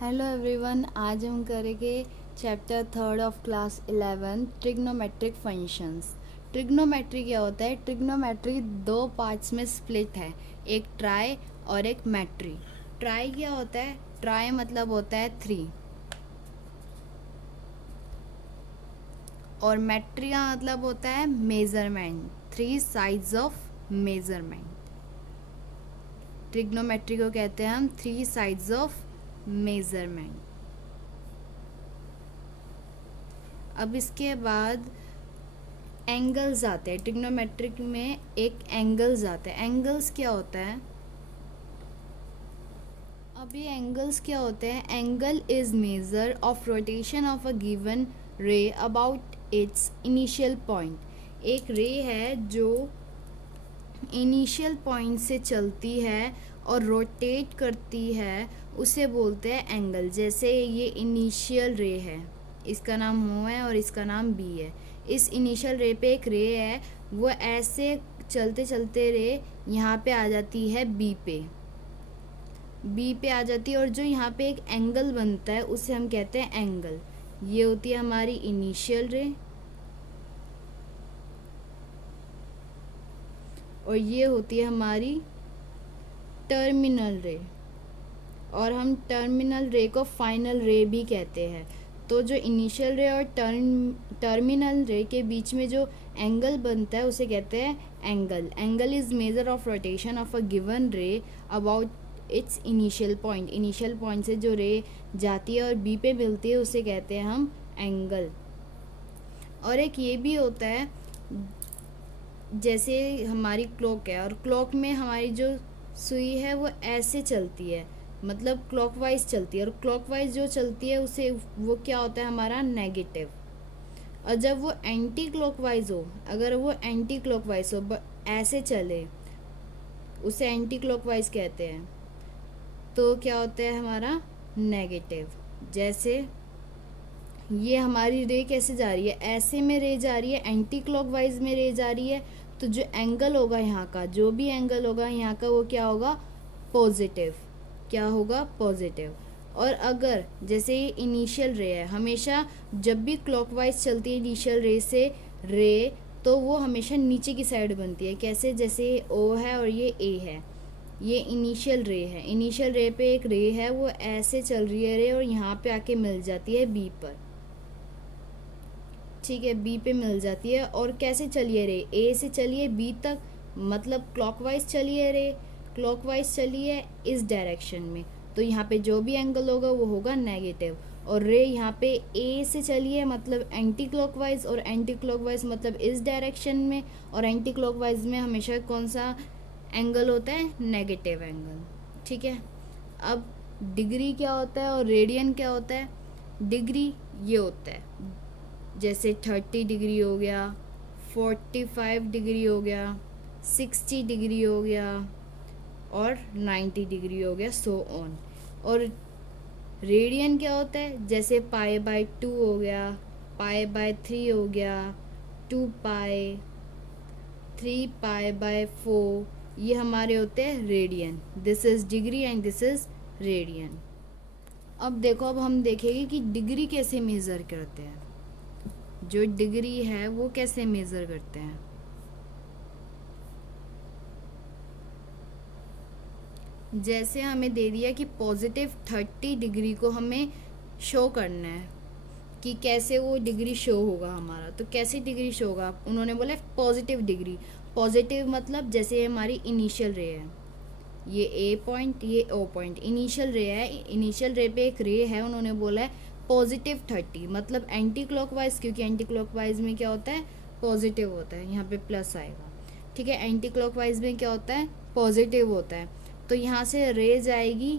Hello everyone, आज हम करेंगे chapter third of class 11 trigonometric functions. Trigonometry क्या होता है? ट्रिग्नोमेट्री दो पार्ट्स में स्प्लिट है, एक ट्राई और एक मैट्री। ट्राई क्या होता है? ट्राई मतलब होता है 3 और मैट्री का मतलब होता है measurement, 3 sides of measurement. Trigonometry को कहते हैं हम 3 साइड्स ऑफ मेजरमेंट। अब इसके बाद एंगल्स आते हैं। ट्रिग्नोमेट्रिक में एक एंगल्स आते हैं। एंगल्स क्या होता है? अब ये एंगल्स क्या होते हैं? Angle is measure of rotation of a given ray about its initial point. एक रे है जो इनिशियल पॉइंट से चलती है और रोटेट करती है, उसे बोलते हैं एंगल। जैसे ये इनिशियल रे है, इसका नाम O है और इसका नाम B है। इस इनिशियल रे पे एक रे है, वो ऐसे चलते चलते रे यहाँ पे आ जाती है B पे आ जाती है, और जो यहाँ पे एक एंगल बनता है उसे हम कहते हैं एंगल। ये होती है हमारी इनिशियल रे और ये होती है हमारी टर्मिनल रे, और हम टर्मिनल रे को फाइनल रे भी कहते हैं। तो जो इनिशियल रे और टर्मिनल रे के बीच में जो एंगल बनता है उसे कहते हैं angle. Angle is measure of rotation of a given ray about its initial point. Initial point से जो रे जाती है और बी पे मिलती है उसे कहते हैं हम एंगल। और एक ये भी होता है, जैसे हमारी क्लॉक है और क्लॉक में हमारी जो सुई है वो ऐसे चलती है, मतलब क्लॉकवाइज चलती है, और क्लॉकवाइज जो चलती है उसे वो क्या होता है? हमारा नेगेटिव। और जब वो एंटी क्लॉकवाइज हो, अगर वो एंटी क्लॉकवाइज हो ऐसे चले, उसे एंटी क्लॉकवाइज कहते हैं, तो क्या होता है? हमारा नेगेटिव। जैसे ये हमारी रे कैसे जा रही है? ऐसे में रे जा रही है, एंटी क्लॉकवाइज में रे जा रही है, तो जो एंगल होगा यहाँ का, जो भी एंगल होगा यहाँ का, वो क्या होगा? पॉजिटिव। क्या होगा? पॉजिटिव। और अगर जैसे ये इनिशियल रे है, हमेशा जब भी क्लॉकवाइज चलती है इनिशियल रे से रे, तो वो हमेशा नीचे की साइड बनती है। कैसे? जैसे ये O है और ये A है, ये इनिशियल रे है। इनिशियल रे पे एक रे है, वो ऐसे चल रही है रे और यहाँ पे आके मिल जाती है B पर। ठीक है, B पे मिल जाती है। और कैसे चलिए रे? A से चलिए B तक, मतलब क्लॉकवाइज चलिए रे, क्लॉकवाइज चलिए इस डायरेक्शन में, तो यहाँ पे जो भी एंगल होगा वो होगा नेगेटिव। और रे यहाँ पे A से चलिए मतलब एंटी क्लॉकवाइज, और एंटी क्लॉकवाइज मतलब इस डायरेक्शन में, और एंटी क्लॉकवाइज में हमेशा कौन सा एंगल होता है? Negative angle. ठीक है। अब डिग्री क्या होता है और रेडियन क्या होता है? डिग्री ये होता है, जैसे 30 डिग्री हो गया, 45 डिग्री हो गया, 60 डिग्री हो गया और 90 डिग्री हो गया, सो ऑन। और रेडियन क्या होता है? जैसे π/2 हो गया, π/3 हो गया, 2π, 3π/4, ये हमारे होते हैं radian. This is degree and this is radian. अब देखो, अब हम देखेंगे कि डिग्री कैसे मेज़र करते हैं। जो डिग्री है वो कैसे मेज़र करते हैं? जैसे हमें दे दिया कि पॉजिटिव 30 डिग्री को हमें शो करना है कि कैसे वो डिग्री शो होगा हमारा, तो कैसे डिग्री शो होगा? उन्होंने बोला पॉजिटिव डिग्री। पॉजिटिव मतलब जैसे हमारी इनिशियल रे है, ये A पॉइंट, ये O पॉइंट, इनिशियल रे है, इनिशियल रे पे एक रे है, उन्होंने बोला है पॉजिटिव 30, मतलब एंटी क्लॉकवाइज, क्योंकि एंटी क्लॉकवाइज में क्या होता है? पॉजिटिव होता है, यहाँ पे प्लस आएगा। ठीक है, एंटी क्लॉकवाइज में क्या होता है? पॉजिटिव होता है। तो यहाँ से रे जाएगी,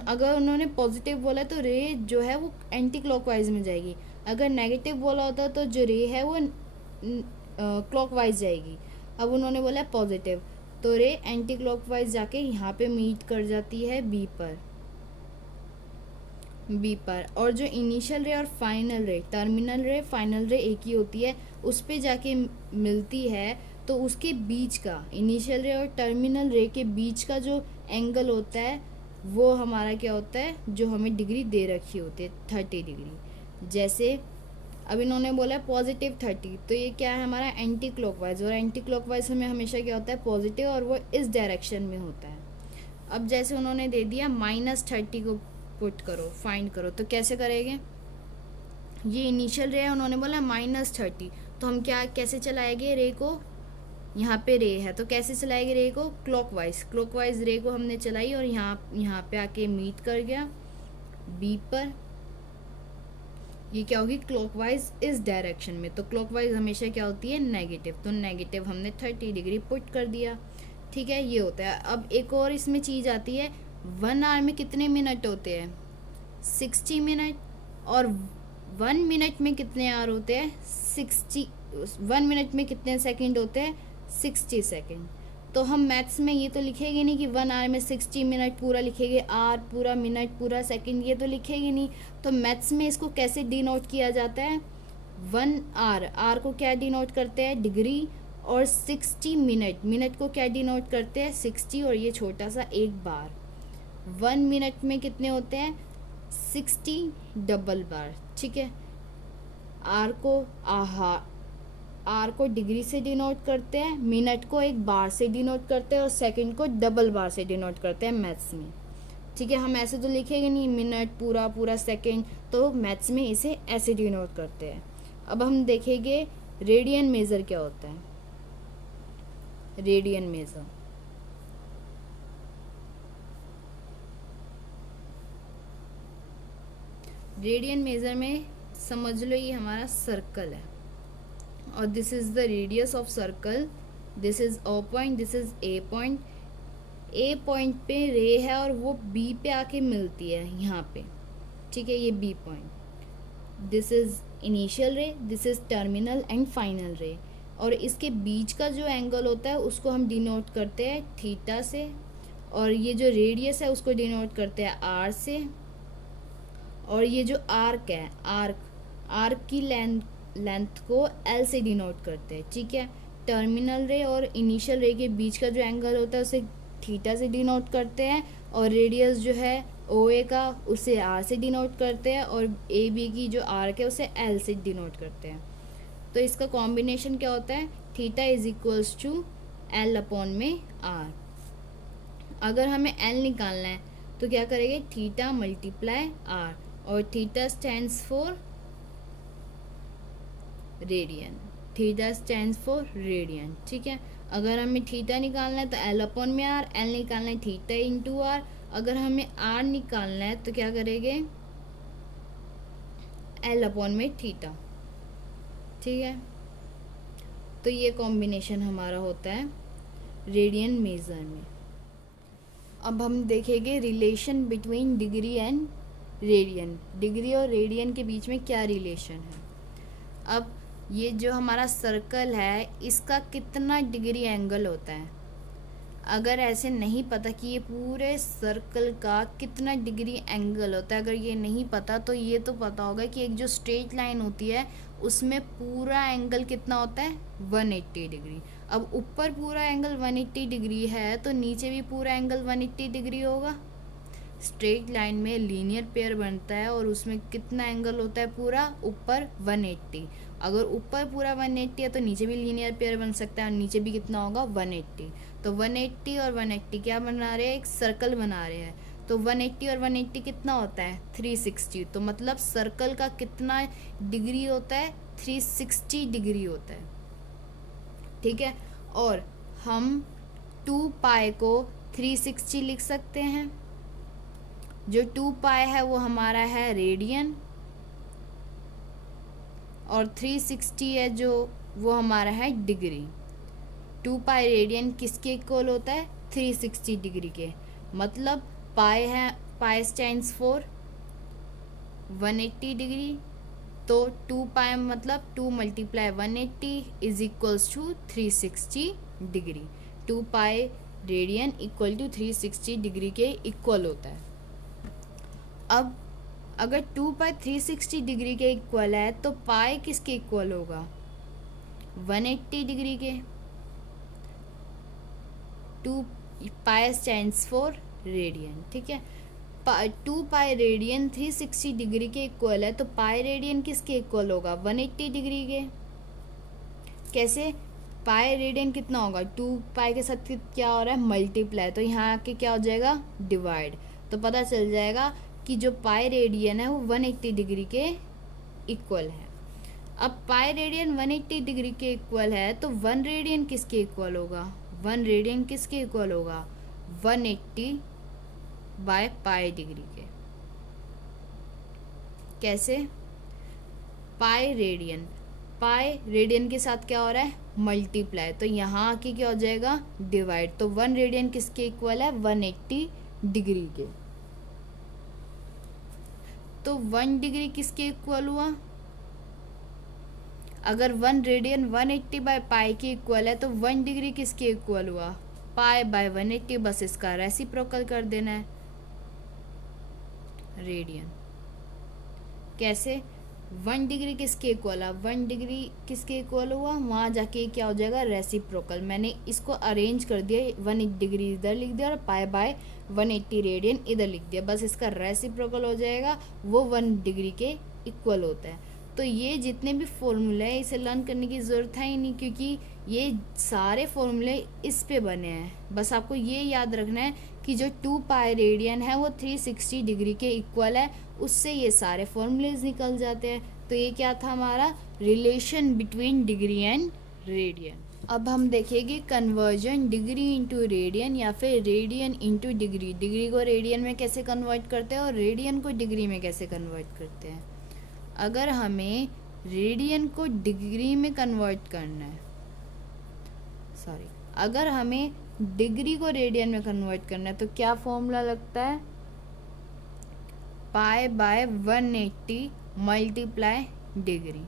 अगर उन्होंने पॉजिटिव बोला तो रे जो है वो एंटी क्लॉकवाइज में जाएगी। अगर नेगेटिव बोला होता तो जो रे है वो क्लॉकवाइज जाएगी। अब उन्होंने बोला पॉजिटिव, तो रे एंटी क्लॉकवाइज जाके यहाँ पे मीट कर जाती है B पर। और जो इनिशियल रे और फाइनल रे, टर्मिनल रे फाइनल रे एक ही होती है, उस पे जाके मिलती है, तो उसके बीच का, इनिशियल रे और टर्मिनल रे के बीच का जो एंगल होता है वो हमारा क्या होता है, जो हमें डिग्री दे रखी होती है 30 डिग्री। जैसे अब इन्होंने बोला है +30, तो ये क्या है हमारा एंटी क्लॉकवाइज, और एंटी क्लॉकवाइज हमें हमेशा क्या होता है पॉजिटिव, और वो इस डायरेक्शन में होता है। अब जैसे उन्होंने दे दिया -30 को पुट करो, फाइंड करो, तो कैसे करेंगे, ये इनिशियल रे है, उन्होंने बोला -30, तो हम क्या कैसे चलाएंगे रे को, यहाँ पे रे है तो कैसे चलाएंगे रे को, क्लॉकवाइज रे को हमने चलाई, और यहाँ पे आके मीट कर गया बी पर, ये क्या होगी क्लॉकवाइज इस डायरेक्शन में, तो क्लॉकवाइज हमेशा क्या होती है नेगेटिव, तो नेगेटिव हमने 30 डिग्री पुट कर दिया। ठीक है, ये होता है। अब एक और इसमें चीज़ आती है, 1 आवर में कितने मिनट होते हैं, 60 मिनट, और 1 मिनट में कितने आवर होते हैं, 60, 1 मिनट में कितने सेकंड होते हैं, 60 सेकंड। तो हम मैथ्स में ये तो लिखेंगे नहीं कि 1 आवर में 60 मिनट पूरा लिखेंगे, आवर पूरा, मिनट पूरा, सेकंड, ये तो लिखेंगे नहीं। तो मैथ्स में इसको कैसे डिनोट किया जाता है, 1 आवर, आर को क्या डिनोट करते हैं डिग्री, और 60 मिनट, मिनट को क्या डिनोट करते हैं 60, और ये छोटा सा एक बार। 1 मिनट में कितने होते हैं 60 डबल बार। ठीक है, आर को डिग्री से डिनोट करते हैं, मिनट को एक बार से डिनोट करते हैं, और सेकंड को डबल बार से डिनोट करते हैं मैथ्स में। ठीक है, हम ऐसे तो लिखेंगे नहीं मिनट पूरा पूरा सेकंड, तो मैथ्स में इसे ऐसे डिनोट करते हैं। अब हम देखेंगे रेडियन मेजर क्या होता है, रेडियन मेजर, रेडियन मेजर में समझ लो ये हमारा सर्कल है, और this is the radius of circle, this is O point, this is A point. A point पे रे है और वो बी पे आके मिलती है यहाँ पे। ठीक है, ये B point, this is initial ray, this is terminal and final ray, और इसके बीच का जो एंगल होता है उसको हम डिनोट करते हैं थीटा से, और ये जो रेडियस है उसको डिनोट करते हैं आर से, और ये जो आर्क है, आर्क की लेंथ को एल से डिनोट करते हैं। ठीक है, टर्मिनल रे और इनिशियल रे के बीच का जो एंगल होता है उसे थीटा से डिनोट करते हैं, और रेडियस जो है ओ ए का उसे आर से डिनोट करते हैं, और ए बी की जो आर्क है उसे एल से डिनोट करते हैं। तो इसका कॉम्बिनेशन क्या होता है, theta is equals to L upon में आर। अगर हमें एल निकालना है तो क्या करेंगे, थीटा मल्टीप्लाई आर, और theta stands for radian, theta stands for radian. ठीक है, अगर हमें थीटा निकालना है तो एल अपॉन में आर, एल निकालना है थीटा इंटू आर, अगर हमें आर निकालना है तो क्या करेंगे, एल अपॉन में थीटा। ठीक है, तो ये कॉम्बिनेशन हमारा होता है रेडियन मेजर में। अब हम देखेंगे relation between degree and radian, degree और रेडियन के बीच में क्या रिलेशन है। अब ये जो हमारा सर्कल है इसका कितना डिग्री एंगल होता है, अगर ऐसे नहीं पता कि ये पूरे सर्कल का कितना डिग्री एंगल होता है, अगर ये नहीं पता तो ये तो पता होगा कि एक जो स्ट्रेट लाइन होती है उसमें पूरा एंगल कितना होता है 180 डिग्री। अब ऊपर पूरा एंगल 180 डिग्री है तो नीचे भी पूरा एंगल 180 डिग्री होगा। स्ट्रेट लाइन में लीनियर पेयर बनता है और उसमें कितना एंगल होता है पूरा ऊपर 180। अगर ऊपर पूरा 180 है तो नीचे भी लीनियर पेयर बन सकता है, और नीचे भी कितना होगा 180। तो 180 और 180 क्या बना रहे हैं, एक सर्कल बना रहे हैं। तो 180 और 180 कितना होता है 360। तो मतलब सर्कल का कितना डिग्री होता है 360 डिग्री होता है। ठीक है, और हम 2 पाई को 360 लिख सकते हैं। जो 2 पाई है वो हमारा है रेडियन, और 360 है जो वो हमारा है डिग्री। 2 पाई रेडियन किसके इक्वल होता है 360 डिग्री के, मतलब पाई है, पाई स्टैंड्स फॉर 180 डिग्री। तो 2 पाई मतलब 2 multiply 180 is equals to 360 degree. 2 pi radian equal to 360 degree के इक्वल होता है। अब अगर 2 पाई 360 डिग्री के इक्वल है तो पाई किसके इक्वल होगा 180 डिग्री के। 2 पाई स्टैंड्स फॉर रेडियन। ठीक है, 2 पाई रेडियन 360 डिग्री के इक्वल है, तो पाई रेडियन किसके इक्वल होगा? 180 डिग्री के। कैसे? पाई रेडियन कितना होगा? 2 पाई के साथ क्या हो रहा है? मल्टीप्लाई, तो यहाँ आके क्या हो जाएगा? डिवाइड। तो पता चल जाएगा कि जो पाई रेडियन है वो 180 डिग्री के इक्वल है। अब पाई रेडियन 180 डिग्री के इक्वल है, तो 1 रेडियन किसके इक्वल होगा? 1 रेडियन किसके इक्वल होगा? 180 बाय पाई डिग्री के। कैसे? पाई रेडियन के साथ क्या हो रहा है? मल्टीप्लाई, तो यहाँ आके क्या हो जाएगा? डिवाइड। तो 1 रेडियन किसके इक्वल है? 180 डिग्री के। तो 1 डिग्री किसके इक्वल हुआ? अगर 1 रेडियन 180 बाय पाई के इक्वल है, तो 1 डिग्री किसके इक्वल हुआ? पाई बाय 180, बस इसका रेसिप्रोकल कर देना है, रेडियन। कैसे? 1 डिग्री किसके इक्वल है? 1 डिग्री किसके इक्वल हुआ? वहाँ जाके क्या हो जाएगा? रेसिप्रोकल। मैंने इसको अरेंज कर दिया, 1 डिग्री इधर लिख दिया और पाई बाय 180 रेडियन इधर लिख दिया, बस इसका रेसिप्रोकल हो जाएगा, वो 1 डिग्री के इक्वल होता है। तो ये जितने भी फॉर्मूले हैं इसे लर्न करने की ज़रूरत है ही नहीं, क्योंकि ये सारे फॉर्मूले इस पे बने हैं। बस आपको ये याद रखना है कि जो 2 पाई रेडियन है वो 360 डिग्री के इक्वल है, उससे ये सारे फॉर्मूलेज निकल जाते हैं। तो ये क्या था हमारा? Relation between degree and radian. अब हम देखेंगे कन्वर्जन डिग्री इंटू रेडियन या फिर रेडियन इंटू डिग्री। डिग्री को रेडियन में कैसे कन्वर्ट करते हैं और रेडियन को डिग्री में कैसे कन्वर्ट करते हैं। अगर हमें रेडियन को डिग्री में कन्वर्ट करना है, अगर हमें डिग्री को रेडियन में कन्वर्ट करना है, तो क्या फॉर्मूला लगता है? Pi by 180 multiply degree.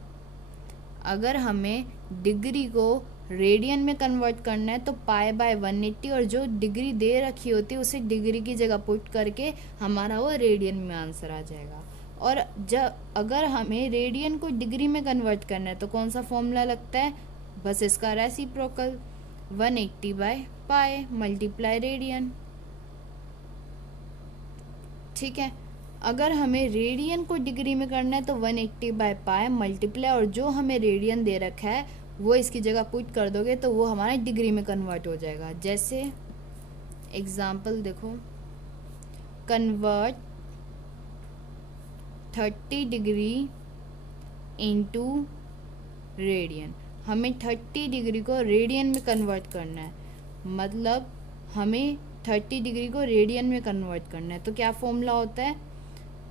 अगर हमें डिग्री को रेडियन में कन्वर्ट करना है, तो पाई बाय 180 और जो डिग्री दे रखी होती है उसे डिग्री की जगह पुट करके हमारा वो रेडियन में आंसर आ जाएगा। और जब अगर हमें रेडियन को डिग्री में कन्वर्ट करना है, तो कौन सा फॉर्मूला लगता है? बस इसका reciprocal, 180 by pi multiply radian. ठीक है, अगर हमें रेडियन को डिग्री में करना है, तो 180 बाय पाई मल्टीप्लाई और जो हमें रेडियन दे रखा है वो इसकी जगह पुट कर दोगे तो वो हमारा डिग्री में कन्वर्ट हो जाएगा। जैसे एग्जाम्पल देखो, कन्वर्ट 30 डिग्री इंटू रेडियन। हमें 30 डिग्री को रेडियन में कन्वर्ट करना है, मतलब हमें 30 डिग्री को रेडियन में कन्वर्ट करना है। तो क्या फॉर्मूला होता है?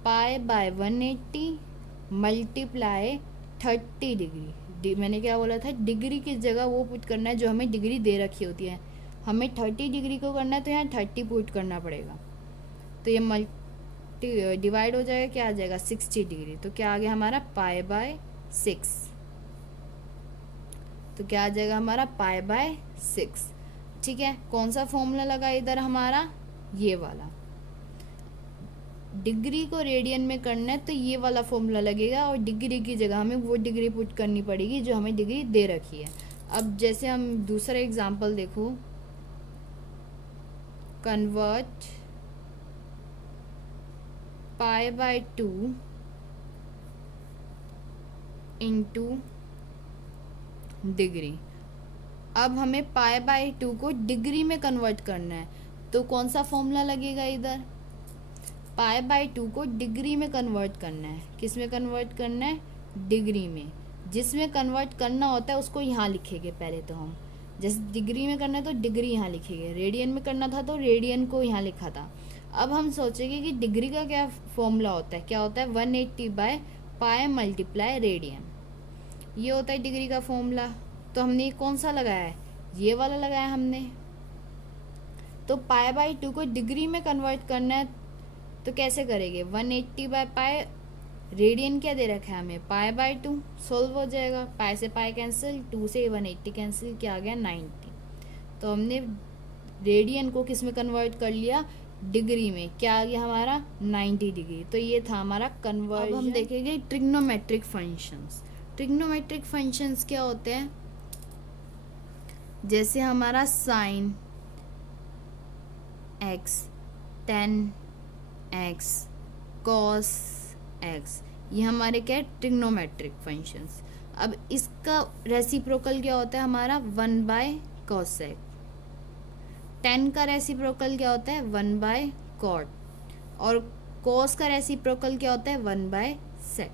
Pi by 180 multiply 30 degree. मैंने क्या बोला था? डिग्री की जगह वो पुट करना है जो हमें डिग्री दे रखी होती है। हमें 30 डिग्री को करना है तो यहाँ 30 पुट करना पड़ेगा, तो ये डिवाइड हो जाएगा, क्या आ जाएगा? 60 डिग्री। तो क्या आ गया हमारा? Pi by 6। तो क्या आ जाएगा हमारा? Pi by 6। ठीक है, कौन सा फॉर्मूला लगा इधर हमारा? ये वाला। डिग्री को रेडियन में करना है तो ये वाला फॉर्मूला लगेगा और डिग्री की जगह हमें वो डिग्री पुट करनी पड़ेगी जो हमें डिग्री दे रखी है। अब जैसे हम दूसरा एग्जांपल देखो, convert pi by 2 into degree. अब हमें पाई बाय 2 को डिग्री में कन्वर्ट करना है, तो कौन सा फॉर्मूला लगेगा इधर? पाई बाय 2 को डिग्री में कन्वर्ट करना है। किस में कन्वर्ट करना है? डिग्री में। जिसमें कन्वर्ट करना होता है उसको यहाँ लिखेंगे पहले तो हम। जैसे डिग्री में करना है तो डिग्री यहाँ लिखेंगे, रेडियन में करना था तो रेडियन को यहाँ लिखा था। अब हम सोचेंगे कि डिग्री का क्या फॉर्मूला होता है? क्या होता है? 180 बाय पाई मल्टीप्लाई रेडियन, ये होता है डिग्री का फॉर्मूला। तो हमने कौन सा लगाया है? ये वाला लगाया हमने। तो पाई बाय 2 को डिग्री में कन्वर्ट करना है तो कैसे करेंगे? 180 बाय पाई, रेडियन क्या दे रखा है हमें? पाई बाय 2, सोल्व हो जाएगा। पाई से पाई कैंसिल, 2 से 180 कैंसिल, क्या आ गया? 90। तो हमने रेडियन को किस में कन्वर्ट कर लिया? डिग्री में। क्या आ गया हमारा? 90 डिग्री। तो ये था हमारा कन्वर्जन। अब हम देखेंगे ट्रिग्नोमेट्रिक फंक्शंस। ट्रिग्नोमेट्रिक फंक्शंस क्या होते हैं? जैसे हमारा sign x 10x cos x, ये हमारे क्या है, ट्रिग्नोमेट्रिक फंक्शंस। अब इसका रेसिप्रोकल क्या होता है हमारा, 1/cosec। 10 का रेसिप्रोकल क्या होता है, 1/cot। और cos का रेसिप्रोकल क्या होता है, 1/sec।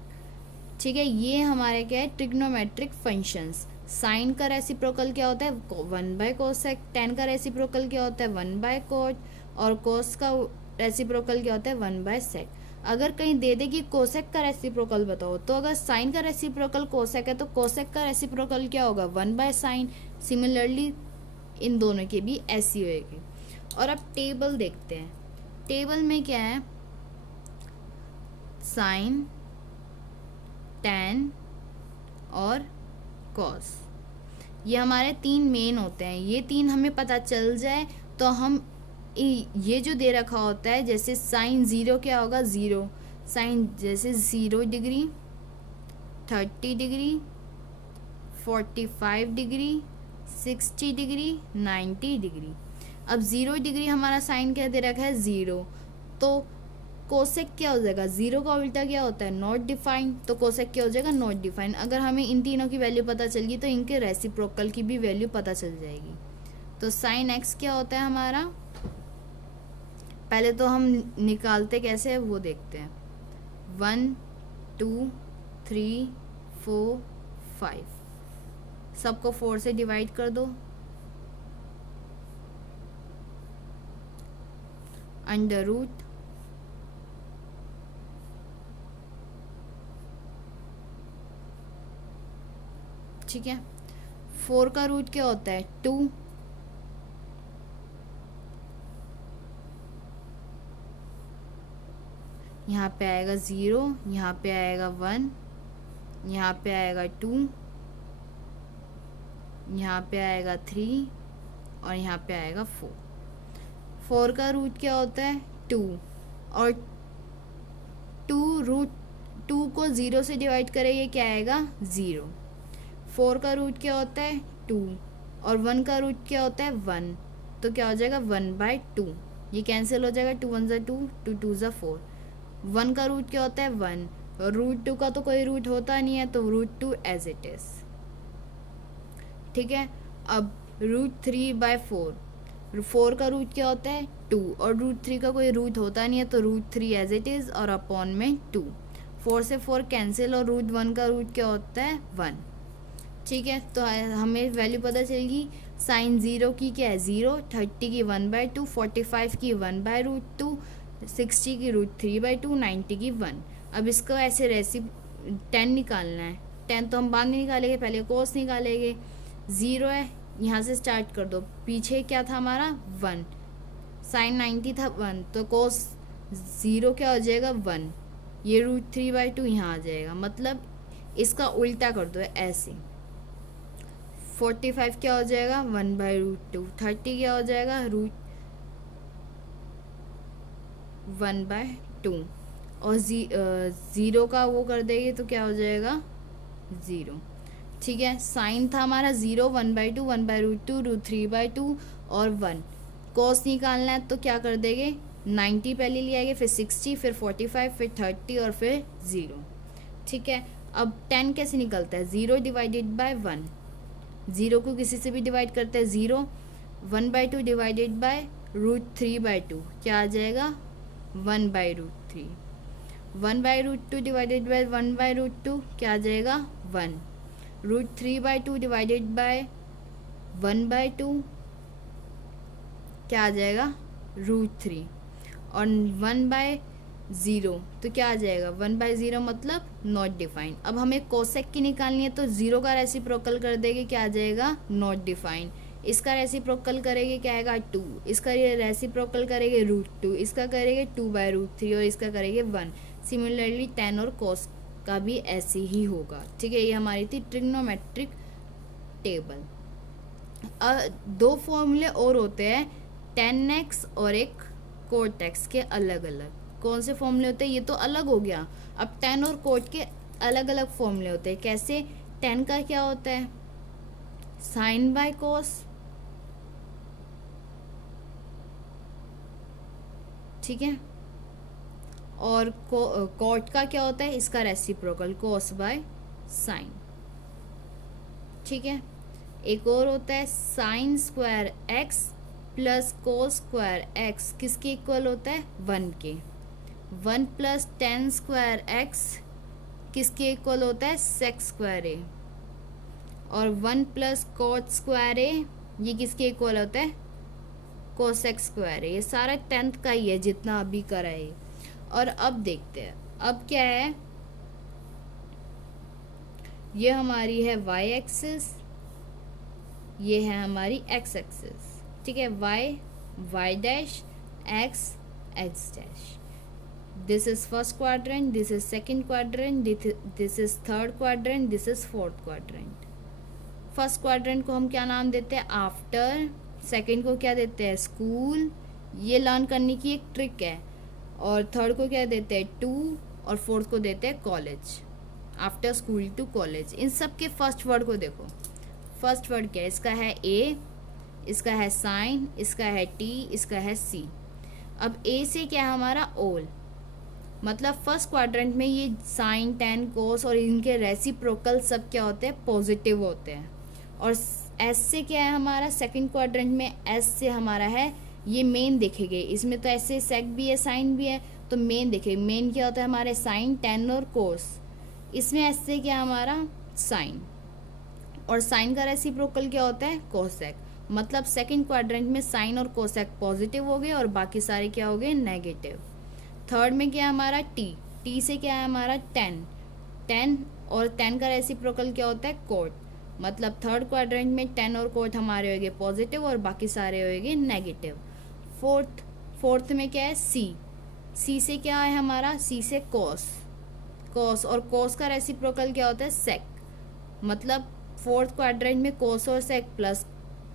ठीक है, ये हमारे क्या है, ट्रिग्नोमेट्रिक फंक्शंस। साइन का रेसिप्रोकल क्या होता है, 1/cosec। 10 का रेसिप्रोकल क्या होता है, 1/cot। और cos का रेसिप्रोकल क्या होता है, 1/sec। अगर कहीं दे दे कि कोसेक का रेसिप्रोकल बताओ, तो अगर साइन का रेसिप्रोकल कोसेक है तो कोसेक का रेसिप्रोकल क्या होगा, 1/sin। सिमिलरली इन दोनों की भी ऐसी होएगी। और अब टेबल देखते हैं। टेबल में क्या है, साइन, tan और cos, ये हमारे 3 मेन होते हैं। ये 3 हमें पता चल जाए तो हम ये जो दे रखा होता है, जैसे साइन 0 क्या होगा, 0। साइन जैसे 0 degree, 30 degree, 45 degree, 60 degree, 90 degree. अब 0 डिग्री हमारा साइन क्या दे रखा है, 0। तो कोसेक क्या हो जाएगा, 0 का उल्टा क्या होता है, नॉट डिफाइंड। तो कोसेक क्या हो जाएगा, नॉट डिफाइंड। अगर हमें इन तीनों की वैल्यू पता चल गई तो इनके रेसिप्रोकल की भी वैल्यू पता चल जाएगी। तो साइन एक्स क्या होता है हमारा, पहले तो हम निकालते कैसे है वो देखते हैं। 1 2 3 4 5, सबको 4 से डिवाइड कर दो। अंडर रूट ठीक है, 4 का रूट क्या होता है, 2। यहाँ पे आएगा 0, यहाँ पे आएगा 1, यहाँ पे आएगा 2, यहाँ पे आएगा 3 और यहाँ पे आएगा 4। 4 का रूट क्या होता है, 2। और 2 को 0 से डिवाइड करें, ये क्या आएगा, 0। 4 का रूट क्या होता है, 2। और 1 का रूट क्या होता है, 1। तो क्या हो जाएगा, 1/2। ये कैंसिल हो जाएगा, 2 1 ज़ा 2, 2 2 ज़ा 4। 1 का रूट क्या होता है, 1। और रूट 2 का तो कोई रूट होता नहीं है, तो रूट 2 एज इट इज़। ठीक है, अब रूट 3/4। 4 का रूट क्या होता है, 2। और रूट 3 का कोई रूट होता नहीं है, तो रूट 3 एज इट इज़ और अपॉन में 2। 4 से 4 कैंसिल, और रूट 1 का रूट क्या होता है, 1। ठीक है, तो हमें वैल्यू पता चलेगी। साइन 0 की क्या है, 0। 30 की 1/2, 45 की 1/√2, 60 की √3/2, 90 की 1। अब इसको ऐसे 10 निकालना है। 10 तो हम बाद में निकालेंगे, पहले कोस निकालेंगे। 0 है, यहाँ से स्टार्ट कर दो। पीछे क्या था हमारा, 1। साइन 90 था, 1। तो कोस 0 क्या हो जाएगा, 1। ये √3/2 यहाँ आ जाएगा। मतलब इसका उल्टा कर दो ऐसे। 45 क्या हो जाएगा, 1/√2। 30 क्या हो जाएगा, √1/2। और 0 का वो कर देंगे तो क्या हो जाएगा, 0। ठीक है, साइन था हमारा 0, 1/2, 1/√2, √3/2 और 1। कॉस निकालना है तो क्या कर देंगे, 90 पहले ले आएंगे, फिर 60, फिर 45, फिर 30 और फिर 0। ठीक है, अब 10 कैसे निकलता है, 0 डिवाइडेड बाय 1। 0 को किसी से भी डिवाइड करते हैं, 0। 1/2 डिवाइडेड बाय √3/2 क्या आ जाएगा, 1/√3। 1/√2 डिवाइडेड बाय 1/√2 क्या आ जाएगा, 1। √3/2 डिवाइडेड बाय 1/2 क्या आ जाएगा, √3। और 1/0 तो क्या आ जाएगा, 1/0 मतलब नॉट डिफाइन। अब हमें कोसेक की निकालनी है, तो 0 का रेसिप्रोकल कर देंगे, क्या आ जाएगा, नॉट डिफाइन। इसका रेसिप्रोकल करेंगे, क्या आएगा, 2। इसका रेसिप्रोकल करेंगे, √2। इसका करेंगे 2/√3 और इसका करेंगे 1। सिमिलरली tan और cos का भी ऐसे ही होगा। ठीक है, ये हमारी थी ट्रिग्नोमेट्रिक टेबल। 2 फॉर्मूले और होते हैं, tan x और एक cot x के अलग अलग। कौन से फॉर्मूले होते हैं, ये तो अलग हो गया। अब tan और cot के अलग अलग फॉर्मूले होते हैं। कैसे, tan का क्या होता है, sin बाय cos। ठीक है। और कॉट का क्या होता है, इसका रेसिप्रोकल कोस बाय साइन, ठीक है। एक और होता है sine square x plus cos square x, किसके इक्वल होता है, 1 के। 1 प्लस टेन स्क्वायर एक्स किसके इक्वल होता है, सेक स्क्वायर ए। और 1 प्लस कोट स्क्वायर ए ये किसके इक्वल होता है, कोसेक स्क्वायर ए। ये सारा 10th का ही है जितना अभी करा है। और अब देखते हैं अब क्या है, ये हमारी है y एक्सिस, ये है हमारी x एक्सिस, ठीक है। y dash x dash, this is first quadrant, this is second quadrant, this is third quadrant, this is fourth quadrant. First quadrant को हम क्या नाम देते हैं, आफ्टर। सेकंड को क्या देते हैं, स्कूल, ये लर्न करने की एक ट्रिक है। और थर्ड को क्या देते हैं, टू। और फोर्थ को देते हैं college, after school to college. इन सब के फर्स्ट वर्ड को देखो, फर्स्ट वर्ड क्या है, इसका है ए, इसका है साइन, इसका है टी, इसका है सी। अब ए से क्या है हमारा ऑल, मतलब फर्स्ट क्वाड्रेंट में ये साइन टेन कोस और इनके रेसिप्रोकल सब क्या होते हैं, पॉजिटिव होते हैं। और एस से क्या है हमारा, सेकंड क्वाड्रेंट में एस से हमारा है, ये मेन देखेंगे इसमें, तो ऐसे सेक भी है साइन भी है, तो मेन देखेंगे। मेन क्या होता है हमारे, साइन टेन और कोस। इसमें एस से क्या हमारा, साइन। और साइन का रेसिप्रोकल क्या होता है, कोसेक। मतलब सेकंड क्वाड्रेंट में साइन और कोसेक पॉजिटिव हो गए और बाकी सारे क्या हो गए, नेगेटिव। थर्ड में क्या है हमारा, टी। टी से क्या है हमारा, टेन और 10 का रेसिप्रोकल क्या होता है, कोट। मतलब थर्ड क्वाड्रेंट में 10 और कोट हमारे होंगे पॉजिटिव और बाकी सारे होंगे नेगेटिव। फोर्थ में क्या है, सी से क्या है हमारा, सी से कोस। और कोस का रेसिप्रोकल क्या होता है, सेक। मतलब फोर्थ क्वाड्रेंट में कोस और सेक प्लस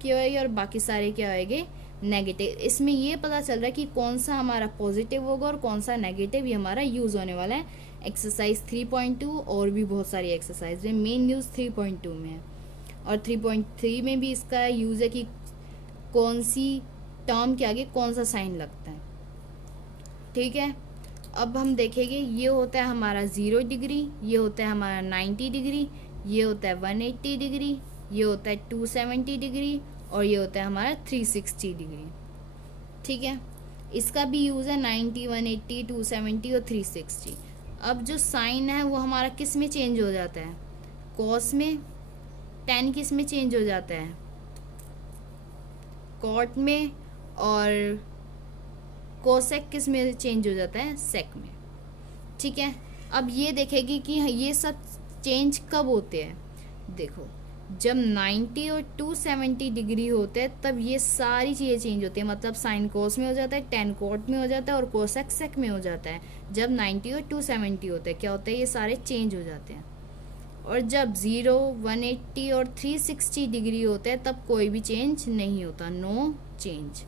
क्या होएगी और बाकी सारे क्या होएंगे, नेगेटिव। इसमें ये पता चल रहा है कि कौन सा हमारा पॉजिटिव होगा और कौन सा नेगेटिव, ये हमारा यूज़ होने वाला है एक्सरसाइज 3.2 और भी बहुत सारी एक्सरसाइज में। मेन यूज़ 3.2 में है और 3.3 में भी इसका यूज़ है कि कौन सी टर्म के आगे कौन सा साइन लगता है, ठीक है। अब हम देखेंगे, ये होता है हमारा 0 डिग्री, ये होता है हमारा 90 डिग्री, ये होता है 180 डिग्री, ये होता है 270 डिग्री और ये होता है हमारा 360 डिग्री, ठीक है। इसका भी यूज़ है 90, 180, 270 और 360। अब जो साइन है वो हमारा किस में चेंज हो जाता है, कॉस में। टेन किस में चेंज हो जाता है, कॉट में। और कोसेक किस में चेंज हो जाता है, सेक में, ठीक है। अब ये देखेगी कि ये सब चेंज कब होते हैं, देखो जब 90 और 270 डिग्री होते हैं तब ये सारी चीज़ें चेंज होती है। मतलब साइन कोस में हो जाता है, टेन कोट में हो जाता है और कोसेक सेक में हो जाता है। जब 90 और 270 होते हैं क्या होता है, ये सारे चेंज हो जाते हैं। और जब 0, 180 और 360 डिग्री होते हैं तब कोई भी चेंज नहीं होता, नो चेंज।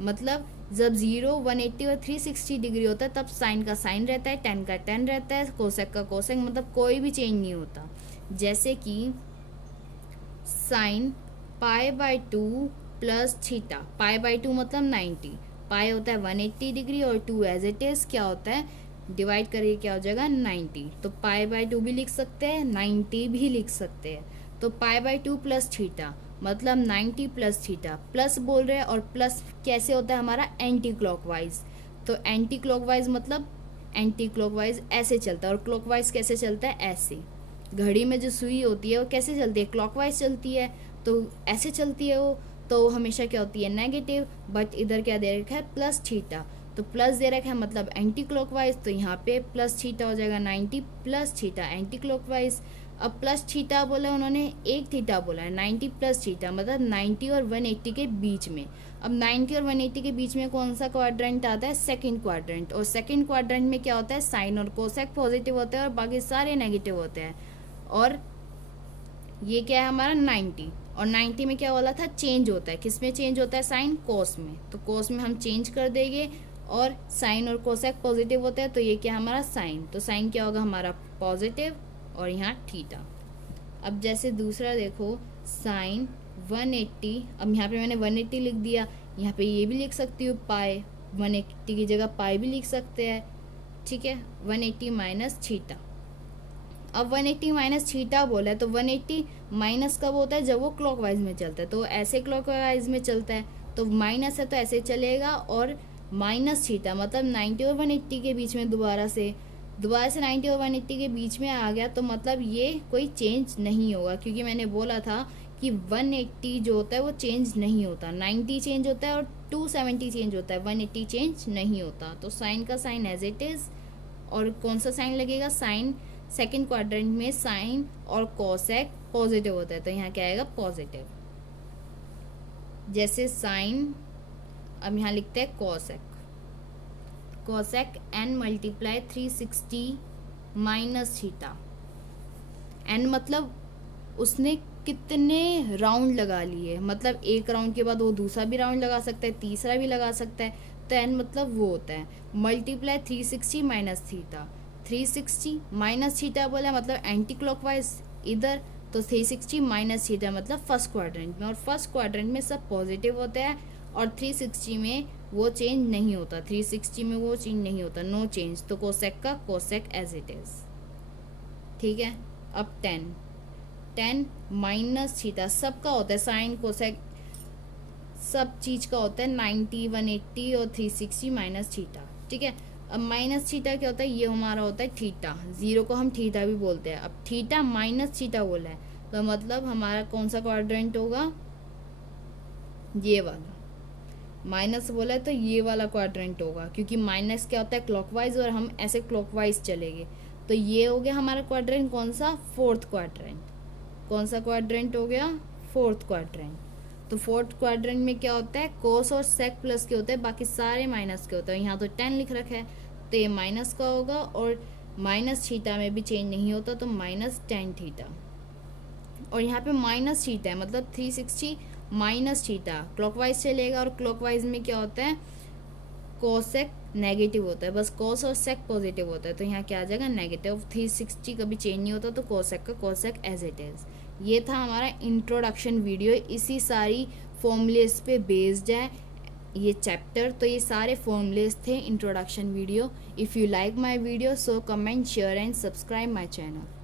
मतलब जब 0, 180 और 360 डिग्री होता है तब साइन का साइन रहता है, टेन का टेन रहता है, कोसेक का कोसेक, मतलब कोई भी चेंज नहीं होता। जैसे कि साइन π/2 प्लस थीटा, π/2 मतलब 90, पाई होता है 180 डिग्री और 2 एज इट इज़ क्या होता है, डिवाइड करिए क्या हो जाएगा 90। तो π/2 भी लिख सकते हैं, 90 भी लिख सकते हैं। तो π/2 प्लस थीटा मतलब 90 प्लस थीटा, प्लस बोल रहे हैं और प्लस कैसे होता है हमारा, एंटी क्लॉकवाइज। तो एंटी क्लॉकवाइज मतलब एंटी क्लॉकवाइज ऐसे चलता है और क्लॉकवाइज कैसे चलता है, ऐसे। घड़ी में जो सुई होती है वो कैसे चलती है, क्लॉकवाइज चलती है, तो ऐसे चलती है वो, तो हमेशा क्या होती है, नेगेटिव। बट इधर क्या दे रखा है, प्लस थीटा, तो प्लस दे रखा है मतलब एंटी क्लॉकवाइज, तो यहाँ पे प्लस थीटा हो जाएगा 90 प्लस थीटा एंटी क्लॉकवाइज। अब प्लस थीटा बोला उन्होंने, एक थीटा बोला है, 90 प्लस थीटा मतलब 90 और 180 के बीच में। अब 90 और 180 के बीच में कौन सा क्वाड्रेंट आता है, सेकंड क्वाड्रेंट। और सेकंड क्वाड्रेंट में क्या होता है, साइन और कोसेक पॉजिटिव होते हैं और बाकी सारे नेगेटिव होते हैं। और ये क्या है हमारा 90, और 90 में क्या बोला था, चेंज होता है, किस में चेंज होता है, साइन कोस में। तो कोस में हम चेंज कर देंगे और साइन और कोसेक पॉजिटिव होता है, तो ये क्या हमारा साइन, तो साइन क्या होगा हमारा पॉजिटिव और यहाँ थीटा। अब जैसे दूसरा देखो, साइन 180, अब यहाँ पे मैंने 180 लिख दिया, यहाँ पे ये भी लिख सकती हूँ पाई, 180 की जगह पाई भी लिख सकते हैं, ठीक है। 180 माइनस थीटा। अब 180 माइनस थीटा बोला है तो 180 माइनस कब होता है, जब वो क्लॉकवाइज में चलता है, तो ऐसे क्लॉकवाइज में चलता है तो माइनस है तो ऐसे चलेगा, और माइनस थीटा मतलब 90 और 180 के बीच में दोबारा से 90 और 180 के बीच में आ गया, तो मतलब ये कोई चेंज नहीं होगा, क्योंकि मैंने बोला था कि 180 जो होता है वो चेंज नहीं होता, 90 चेंज होता है और 270 चेंज होता है, 180 चेंज नहीं होता। तो साइन का साइन एज इट इज़, और कौन सा साइन लगेगा, साइन सेकंड क्वाड्रेंट में साइन और कोसेक पॉजिटिव होता है, तो यहाँ क्या आएगा पॉजिटिव। जैसे साइन, अब यहाँ लिखते हैं cosec, cosec n multiply 360 minus theta. n मतलब उसने कितने राउंड लगा लिए, मतलब एक राउंड के बाद वो दूसरा भी राउंड लगा सकता है, तीसरा भी लगा सकता है, तो n मतलब वो होता है multiply 360 minus theta. 360 minus theta बोला मतलब एंटी क्लॉकवाइज इधर, तो 360 माइनस थीटा मतलब फर्स्ट क्वाड्रेंट में, और फर्स्ट क्वाड्रेंट में सब पॉजिटिव होता है, और 360 में वो चेंज नहीं होता, 360 में वो चेंज नहीं होता, नो चेंज, तो कोसेक का कोसेक एज इट इज़, ठीक है। अब 10 माइनस थीटा सबका होता है, साइन कोसेक सब चीज़ का होता है 90 180 और 360 माइनस थीटा, ठीक है। अब माइनस थीटा क्या होता है, ये हमारा होता है थीटा, जीरो को हम थीटा भी बोलते हैं। अब थीटा माइनस थीटा बोला है तो मतलब हमारा कौन सा क्वाड्रेंट होगा, ये वाला। माइनस बोला है तो ये वाला क्वाड्रेंट होगा, क्योंकि माइनस क्या होता है क्लॉकवाइज, और हम ऐसे क्लॉकवाइज चलेंगे, तो ये हो गया हमारा क्वाड्रेंट कौन सा, फोर्थ क्वाड्रेंट। कौन सा क्वाड्रेंट हो गया, फोर्थ क्वाड्रेंट। तो फोर्थ क्वाड्रेंट में क्या होता है, कोस और सेक प्लस के होते हैं, बाकी सारे माइनस के होते हैं। यहाँ तो 10 लिख रखा है तो ये माइनस का होगा, और माइनस थीटा में भी चेंज नहीं होता तो माइनस 10 थीटा। और यहाँ पे माइनस थीटा है मतलब 360 माइनस थीटा, क्लॉकवाइज चलेगा, और क्लॉकवाइज में क्या होता है, कोसेक नेगेटिव होता है, बस कोस और सेक पॉजिटिव होता है, तो यहाँ क्या आ जाएगा नेगेटिव। 360 कभी चेंज नहीं होता तो कोसेक का कोसेक एज इट इज़। ये था हमारा इंट्रोडक्शन वीडियो, इसी सारी फॉर्मूलेस पे बेस्ड है ये चैप्टर, तो ये सारे फॉर्मूलेस थे introduction video. If you like my video so comment share and subscribe my channel.